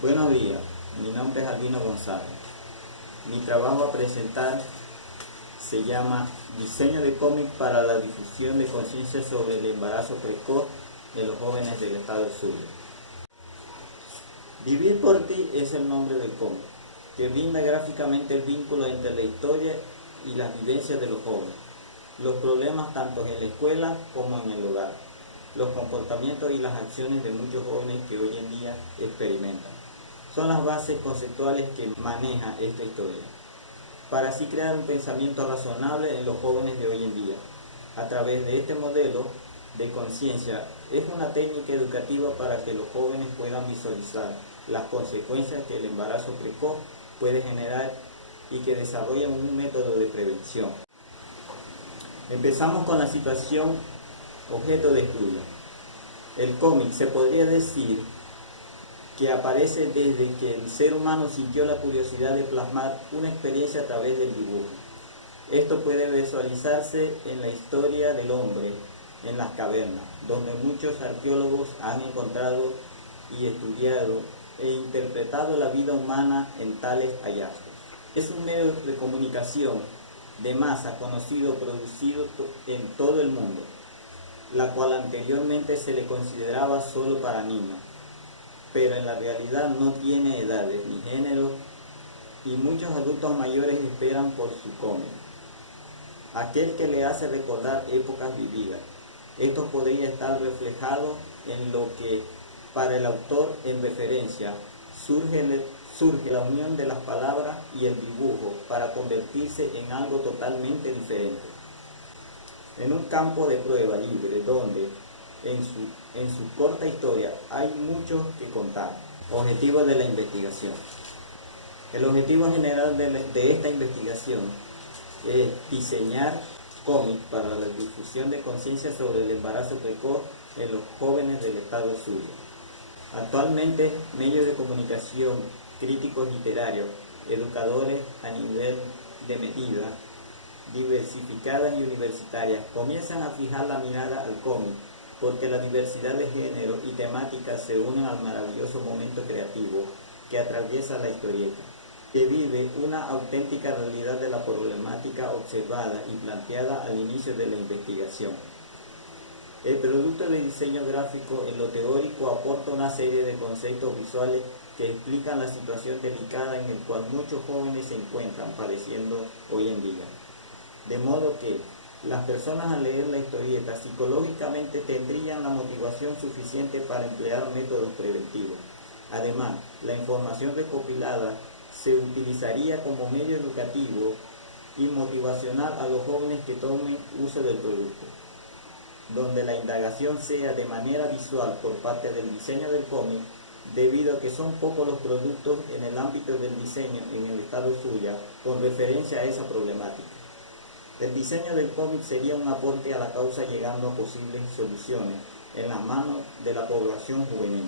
Buenos días, mi nombre es Albino González. Mi trabajo a presentar se llama Diseño de cómic para la difusión de conciencia sobre el embarazo precoz de los jóvenes del estado Zulia. Vivir por ti es el nombre del cómic, que brinda gráficamente el vínculo entre la historia y las vivencias de los jóvenes, los problemas tanto en la escuela como en el hogar, los comportamientos y las acciones de muchos jóvenes que hoy en día experimentan. Son las bases conceptuales que maneja esta historia, para así crear un pensamiento razonable en los jóvenes de hoy en día. A través de este modelo de conciencia, es una técnica educativa para que los jóvenes puedan visualizar las consecuencias que el embarazo precoz puede generar y que desarrollen un método de prevención. Empezamos con la situación objeto de estudio. El cómic se podría decir que aparece desde que el ser humano sintió la curiosidad de plasmar una experiencia a través del dibujo. Esto puede visualizarse en la historia del hombre en las cavernas, donde muchos arqueólogos han encontrado y estudiado e interpretado la vida humana en tales hallazgos. Es un medio de comunicación de masa conocido, producido en todo el mundo, la cual anteriormente se le consideraba solo para niños, pero en la realidad no tiene edades ni género y muchos adultos mayores esperan por su cómic, aquel que le hace recordar épocas vividas. Esto podría estar reflejado en lo que para el autor en referencia surge la unión de las palabras y el dibujo para convertirse en algo totalmente diferente. En un campo de prueba libre donde en su corta historia hay mucho que contar. Objetivos de la investigación. El objetivo general de esta investigación es diseñar cómics para la difusión de conciencia sobre el embarazo precoz en los jóvenes del estado Zulia. Actualmente, medios de comunicación, críticos literarios, educadores a nivel de medida, diversificadas y universitarias, comienzan a fijar la mirada al cómic, porque la diversidad de género y temáticas se unen al maravilloso momento creativo que atraviesa la historieta, que vive una auténtica realidad de la problemática observada y planteada al inicio de la investigación. El producto de diseño gráfico en lo teórico aporta una serie de conceptos visuales que explican la situación delicada en la cual muchos jóvenes se encuentran padeciendo hoy en día. De modo que las personas al leer la historieta psicológicamente tendrían la motivación suficiente para emplear métodos preventivos. Además, la información recopilada se utilizaría como medio educativo y motivacional a los jóvenes que tomen uso del producto, donde la indagación sea de manera visual por parte del diseño del cómic, debido a que son pocos los productos en el ámbito del diseño en el estado Zulia con referencia a esa problemática. El diseño del cómic sería un aporte a la causa, llegando a posibles soluciones en las manos de la población juvenil.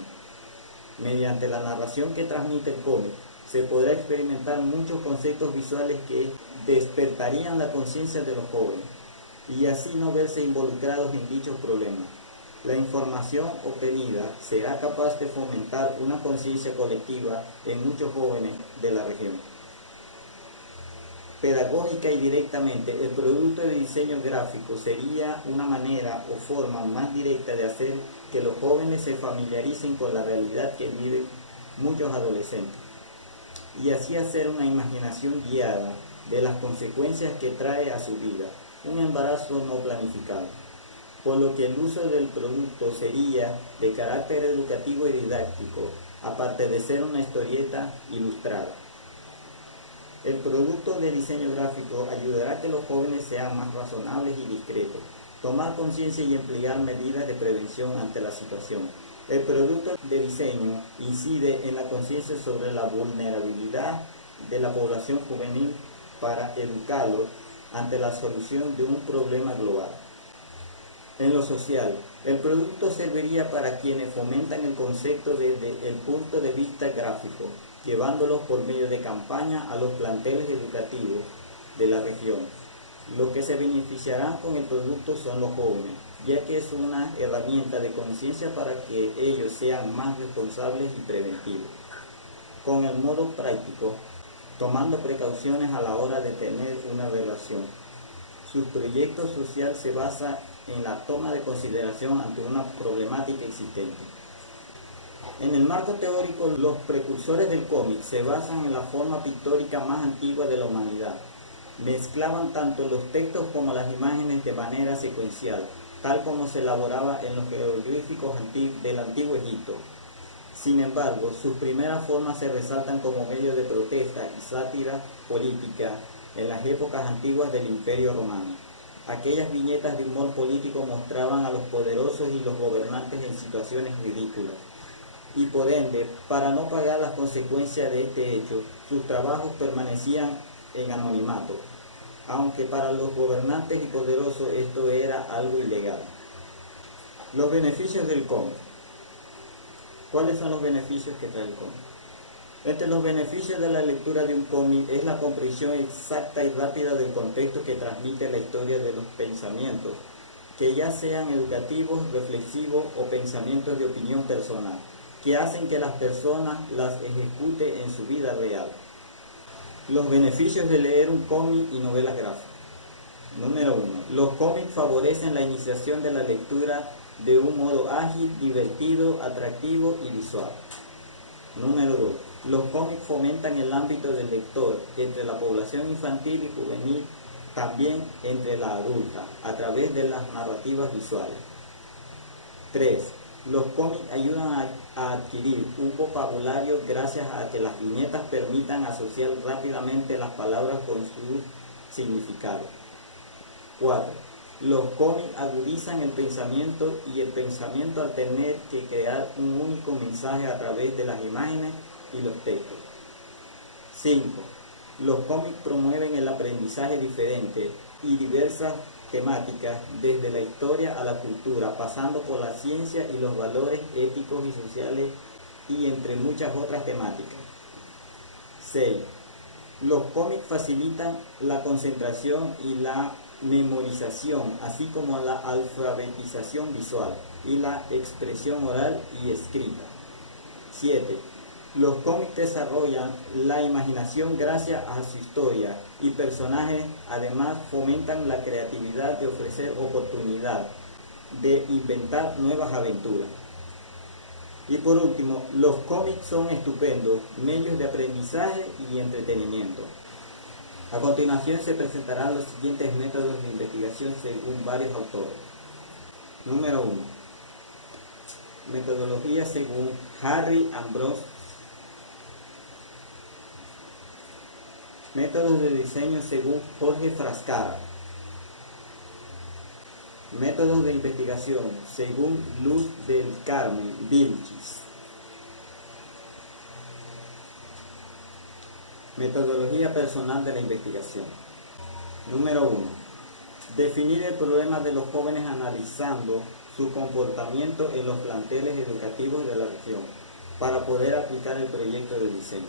Mediante la narración que transmite el cómic, se podrá experimentar muchos conceptos visuales que despertarían la conciencia de los jóvenes, y así no verse involucrados en dichos problemas. La información obtenida será capaz de fomentar una conciencia colectiva en muchos jóvenes de la región. Pedagógica y directamente, el producto de diseño gráfico sería una manera o forma más directa de hacer que los jóvenes se familiaricen con la realidad que viven muchos adolescentes, y así hacer una imaginación guiada de las consecuencias que trae a su vida un embarazo no planificado, por lo que el uso del producto sería de carácter educativo y didáctico, aparte de ser una historieta ilustrada. El producto de diseño gráfico ayudará a que los jóvenes sean más razonables y discretos, tomar conciencia y emplear medidas de prevención ante la situación. El producto de diseño incide en la conciencia sobre la vulnerabilidad de la población juvenil para educarlos ante la solución de un problema global. En lo social, el producto serviría para quienes fomentan el concepto desde el punto de vista gráfico, llevándolos por medio de campaña a los planteles educativos de la región. Los que se beneficiarán con el producto son los jóvenes, ya que es una herramienta de conciencia para que ellos sean más responsables y preventivos. con el modo práctico, tomando precauciones a la hora de tener una relación. Su proyecto social se basa en la toma de consideración ante una problemática existente. En el marco teórico, los precursores del cómic se basan en la forma pictórica más antigua de la humanidad. Mezclaban tanto los textos como las imágenes de manera secuencial, tal como se elaboraba en los jeroglíficos del antiguo Egipto. Sin embargo, sus primeras formas se resaltan como medio de protesta y sátira política en las épocas antiguas del Imperio Romano. Aquellas viñetas de humor político mostraban a los poderosos y los gobernantes en situaciones ridículas. Y por ende, para no pagar las consecuencias de este hecho, sus trabajos permanecían en anonimato, aunque para los gobernantes y poderosos esto era algo ilegal. Los beneficios del cómic. ¿Cuáles son los beneficios que trae el cómic? Entre los beneficios de la lectura de un cómic es la comprensión exacta y rápida del contexto que transmite la historia de los pensamientos, que ya sean educativos, reflexivos o pensamientos de opinión personal, que hacen que las personas las ejecuten en su vida real. Los beneficios de leer un cómic y novelas gráficas. Número 1. Los cómics favorecen la iniciación de la lectura de un modo ágil, divertido, atractivo y visual. Número 2. Los cómics fomentan el ámbito del lector entre la población infantil y juvenil, también entre la adulta, a través de las narrativas visuales. 3. Los cómics ayudan a adquirir un vocabulario gracias a que las viñetas permitan asociar rápidamente las palabras con su significado. 4. Los cómics agudizan el pensamiento y el pensamiento al tener que crear un único mensaje a través de las imágenes y los textos. 5. Los cómics promueven el aprendizaje diferente y diversas temáticas, desde la historia a la cultura, pasando por la ciencia y los valores éticos y sociales, y entre muchas otras temáticas. 6. Los cómics facilitan la concentración y la memorización, así como la alfabetización visual y la expresión oral y escrita. 7. Los cómics desarrollan la imaginación gracias a su historia y personajes, además fomentan la creatividad de ofrecer oportunidad de inventar nuevas aventuras. Y por último, los cómics son estupendos medios de aprendizaje y entretenimiento. A continuación se presentarán los siguientes métodos de investigación según varios autores. Número 1. Metodología según Harry Ambrose. Métodos de diseño según Jorge Frascara. Métodos de investigación según Luz del Carmen Vilchis. Metodología personal de la investigación. Número 1. Definir el problema de los jóvenes analizando su comportamiento en los planteles educativos de la región para poder aplicar el proyecto de diseño.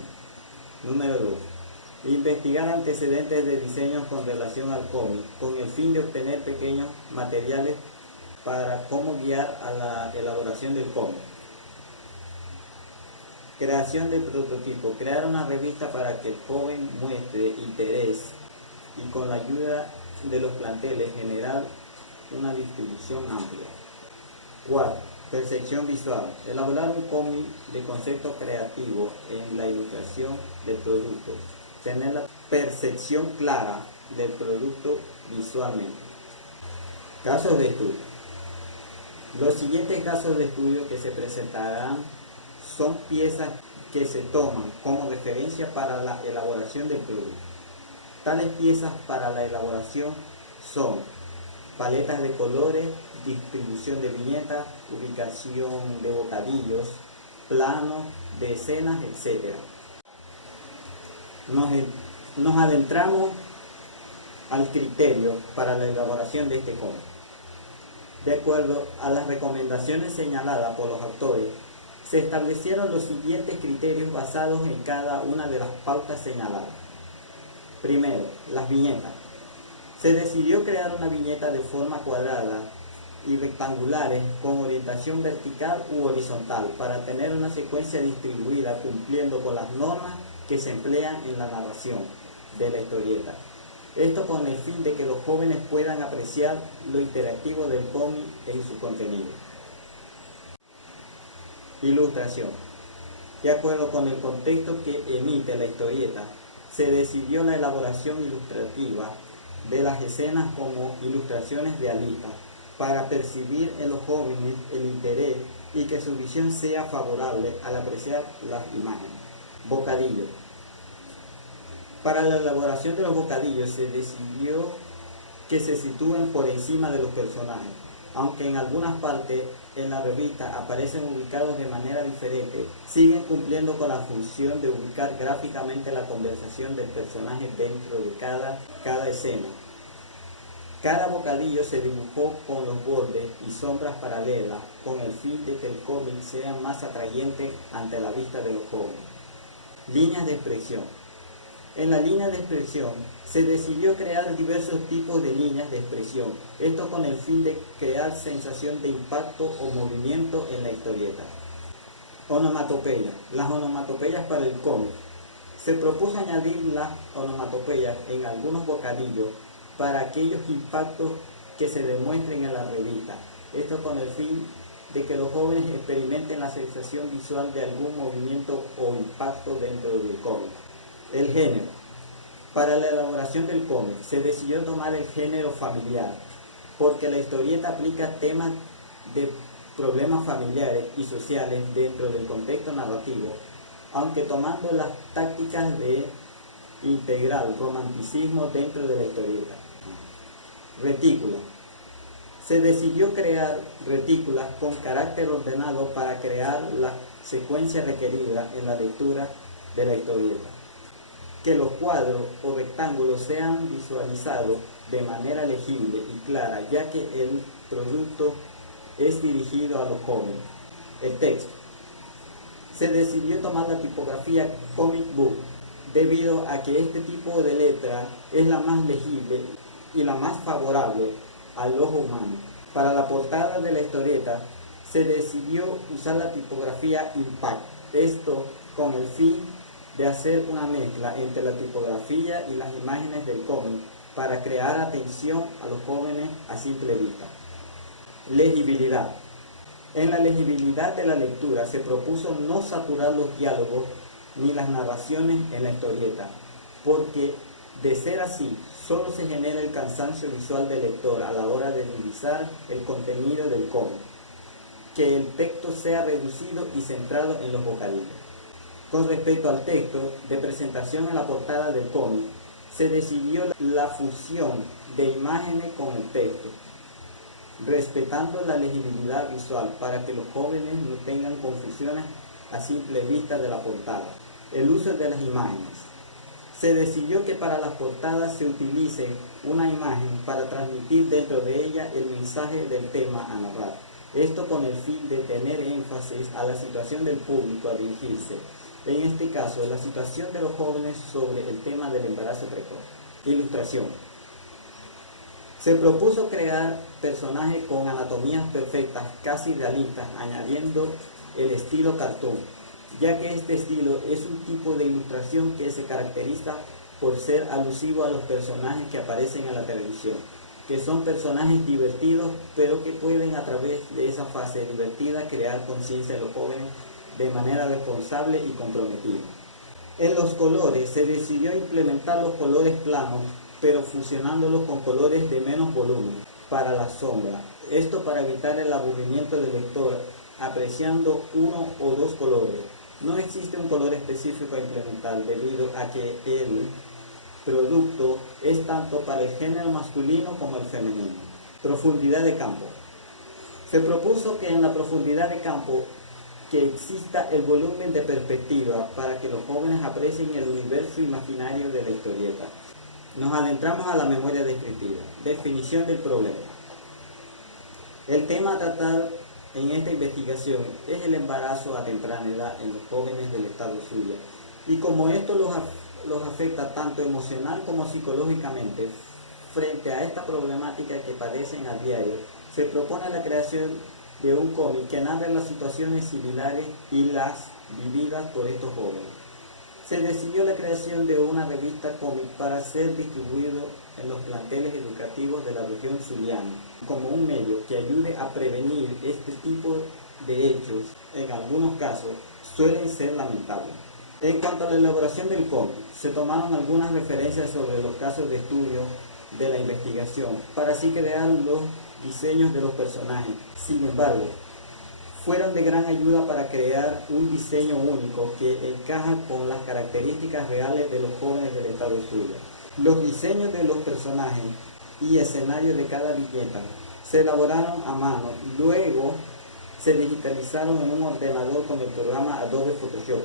Número 2. Investigar antecedentes de diseños con relación al cómic con el fin de obtener pequeños materiales para cómo guiar a la elaboración del cómic. Creación del prototipo. Crear una revista para que el joven muestre interés y con la ayuda de los planteles generar una distribución amplia. 4. Percepción visual. Elaborar un cómic de concepto creativo en la ilustración del producto. Tener la percepción clara del producto visualmente. Casos de estudio. Los siguientes casos de estudio que se presentarán son piezas que se toman como referencia para la elaboración del producto. Tales piezas para la elaboración son paletas de colores, distribución de viñetas, ubicación de bocadillos, planos de escenas, etc. Nos adentramos al criterio para la elaboración de este cómic. De acuerdo a las recomendaciones señaladas por los autores, se establecieron los siguientes criterios basados en cada una de las pautas señaladas. Primero, las viñetas. Se decidió crear una viñeta de forma cuadrada y rectangulares con orientación vertical u horizontal para tener una secuencia distribuida cumpliendo con las normas que se emplean en la narración de la historieta. Esto con el fin de que los jóvenes puedan apreciar lo interactivo del cómic en su contenido. Ilustración. De acuerdo con el contexto que emite la historieta, se decidió la elaboración ilustrativa de las escenas como ilustraciones realistas para percibir en los jóvenes el interés y que su visión sea favorable al apreciar las imágenes. Bocadillo. Para la elaboración de los bocadillos se decidió que se sitúen por encima de los personajes, aunque en algunas partes en la revista aparecen ubicados de manera diferente, siguen cumpliendo con la función de ubicar gráficamente la conversación del personaje dentro de cada escena. Cada bocadillo se dibujó con los bordes y sombras paralelas con el fin de que el cómic sea más atrayente ante la vista de los jóvenes. Líneas de expresión. En la línea de expresión se decidió crear diversos tipos de líneas de expresión, esto con el fin de crear sensación de impacto o movimiento en la historieta. Onomatopeya. Las onomatopeyas para el cómic. Se propuso añadir las onomatopeyas en algunos bocadillos para aquellos impactos que se demuestren en la revista, esto con el fin de que los jóvenes experimenten la sensación visual de algún movimiento o impacto dentro del cómic. El género. Para la elaboración del cómic se decidió tomar el género familiar, porque la historieta aplica temas de problemas familiares y sociales dentro del contexto narrativo, aunque tomando las tácticas de integral romanticismo dentro de la historieta. Retícula. Se decidió crear retículas con carácter ordenado para crear la secuencia requerida en la lectura de la historieta. Que los cuadros o rectángulos sean visualizados de manera legible y clara, ya que el producto es dirigido a los jóvenes. El texto. Se decidió tomar la tipografía comic book, debido a que este tipo de letra es la más legible y la más favorable al ojo humano. Para la portada de la historieta se decidió usar la tipografía Impact, esto con el fin de hacer una mezcla entre la tipografía y las imágenes del cómic para crear atención a los jóvenes a simple vista. Legibilidad. En la legibilidad de la lectura se propuso no saturar los diálogos ni las narraciones en la historieta, porque de ser así, solo se genera el cansancio visual del lector a la hora de divisar el contenido del cómic. Que el texto sea reducido y centrado en los bocadillos. Con respecto al texto de presentación en la portada del cómic, se decidió la fusión de imágenes con el texto, respetando la legibilidad visual para que los jóvenes no tengan confusiones a simple vista de la portada. El uso de las imágenes. Se decidió que para las portadas se utilice una imagen para transmitir dentro de ella el mensaje del tema a narrar. Esto con el fin de tener énfasis a la situación del público a dirigirse. En este caso, la situación de los jóvenes sobre el tema del embarazo precoz. Ilustración. Se propuso crear personajes con anatomías perfectas, casi realistas, añadiendo el estilo cartoon, ya que este estilo es un tipo de ilustración que se caracteriza por ser alusivo a los personajes que aparecen en la televisión, que son personajes divertidos, pero que pueden a través de esa fase divertida crear conciencia en los jóvenes de manera responsable y comprometida. En los colores se decidió implementar los colores planos, pero fusionándolos con colores de menos volumen para la sombra. Esto para evitar el aburrimiento del lector apreciando uno o dos colores. No existe un color específico a implementar debido a que el producto es tanto para el género masculino como el femenino. Profundidad de campo. Se propuso que en la profundidad de campo que exista el volumen de perspectiva para que los jóvenes aprecien el universo imaginario de la historieta. Nos adentramos a la memoria descriptiva. Definición del problema. El tema a tratar en esta investigación es el embarazo a temprana edad en los jóvenes del estado Zulia, y como esto los afecta tanto emocional como psicológicamente. Frente a esta problemática que padecen a diario, se propone la creación de un cómic que narre las situaciones similares y las vividas por estos jóvenes. Se decidió la creación de una revista cómic para ser distribuido en los planteles educativos de la región zuliana, como un medio que ayude a prevenir este tipo de hechos. En algunos casos suelen ser lamentables. En cuanto a la elaboración del cómic, se tomaron algunas referencias sobre los casos de estudio de la investigación, para así crear los diseños de los personajes. Sin embargo, fueron de gran ayuda para crear un diseño único que encaja con las características reales de los jóvenes del estado Zulia. Los diseños de los personajes y escenarios de cada viñeta se elaboraron a mano, luego se digitalizaron en un ordenador con el programa Adobe Photoshop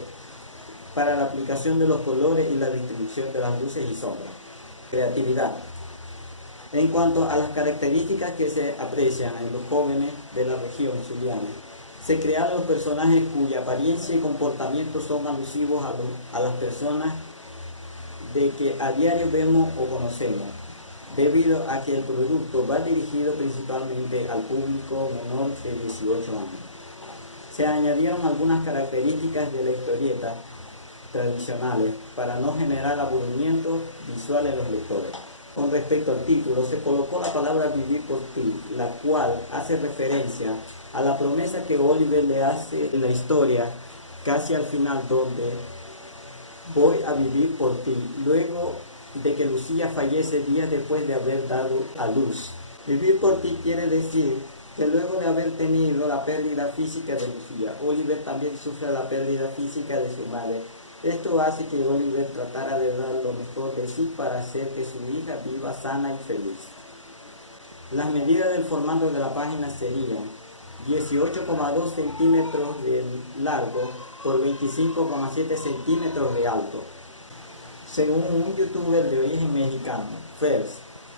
para la aplicación de los colores y la distribución de las luces y sombras. Creatividad. En cuanto a las características que se aprecian en los jóvenes de la región zuliana, se crearon los personajes cuya apariencia y comportamiento son alusivos a las personas de que a diario vemos o conocemos, debido a que el producto va dirigido principalmente al público menor de 18 años. Se añadieron algunas características de la historieta tradicionales para no generar aburrimiento visual en los lectores. Con respecto al título, se colocó la palabra vivir por ti, la cual hace referencia a la promesa que Oliver le hace en la historia casi al final, donde voy a vivir por ti, luego de que Lucía fallece días después de haber dado a luz. Vivir por ti quiere decir que luego de haber tenido la pérdida física de Lucía, Oliver también sufre la pérdida física de su madre. Esto hace que Oliver tratara de dar lo mejor de sí para hacer que su hija viva sana y feliz. Las medidas del formato de la página serían 18,2 centímetros de largo por 25,7 centímetros de alto. Según un youtuber de origen mexicano, Fers,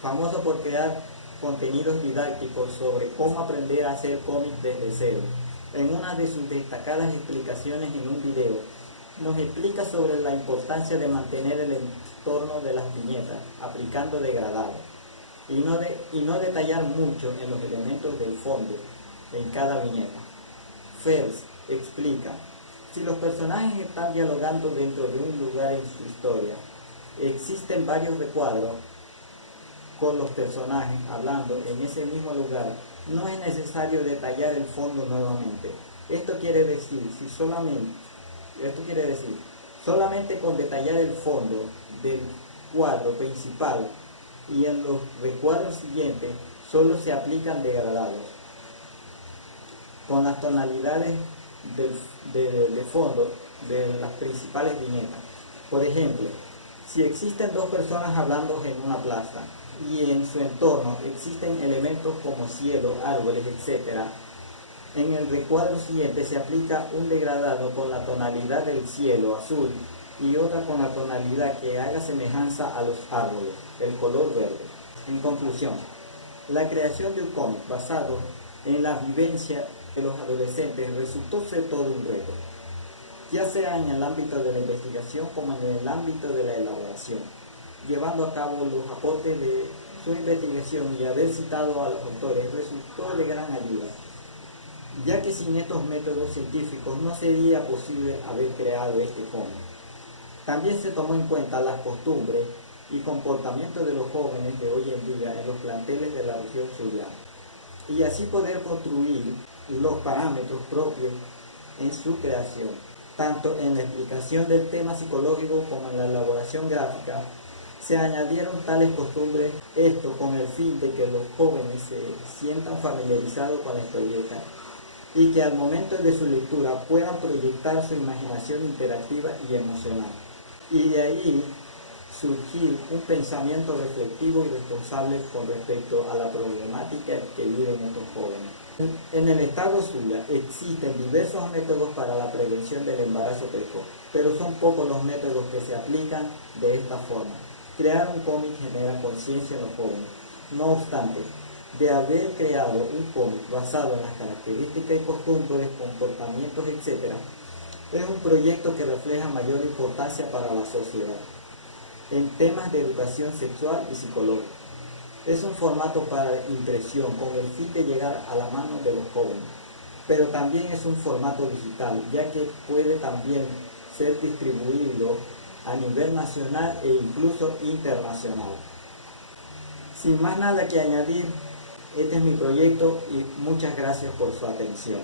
famoso por crear contenidos didácticos sobre cómo aprender a hacer cómics desde cero, en una de sus destacadas explicaciones en un video, nos explica sobre la importancia de mantener el entorno de las viñetas, aplicando degradado, y no detallar mucho en los elementos del fondo en cada viñeta. Fers explica, si los personajes están dialogando dentro de un lugar en su historia, existen varios recuadros con los personajes hablando en ese mismo lugar, no es necesario detallar el fondo nuevamente. Esto quiere decir, solamente con detallar el fondo del cuadro principal y en los recuadros siguientes solo se aplican degradados con las tonalidades de fondo de las principales viñetas. Por ejemplo, si existen dos personas hablando en una plaza y en su entorno existen elementos como cielo, árboles, etc., en el recuadro siguiente se aplica un degradado con la tonalidad del cielo azul y otra con la tonalidad que haga semejanza a los árboles, el color verde. En conclusión, la creación de un cómic basado en la vivencia de los adolescentes resultó ser todo un reto, ya sea en el ámbito de la investigación como en el ámbito de la elaboración, llevando a cabo los aportes de su investigación y haber citado a los autores resultó de gran ayuda, ya que sin estos métodos científicos no sería posible haber creado este cómic. También se tomó en cuenta las costumbres y comportamientos de los jóvenes de hoy en día en los planteles de la región zuliana, y así poder construir los parámetros propios en su creación, tanto en la explicación del tema psicológico como en la elaboración gráfica. Se añadieron tales costumbres, esto con el fin de que los jóvenes se sientan familiarizados con la historieta y que al momento de su lectura puedan proyectar su imaginación interactiva y emocional, y de ahí surgir un pensamiento reflexivo y responsable con respecto a la problemática que viven estos jóvenes. En el estado Zulia existen diversos métodos para la prevención del embarazo precoz, pero son pocos los métodos que se aplican de esta forma. Crear un cómic genera conciencia en los jóvenes. No obstante, de haber creado un cómic basado en las características y costumbres, comportamientos, etc., es un proyecto que refleja mayor importancia para la sociedad en temas de educación sexual y psicológica. Es un formato para impresión con el fin de llegar a la mano de los jóvenes, pero también es un formato digital, ya que puede también ser distribuido a nivel nacional e incluso internacional. Sin más nada que añadir, este es mi proyecto y muchas gracias por su atención.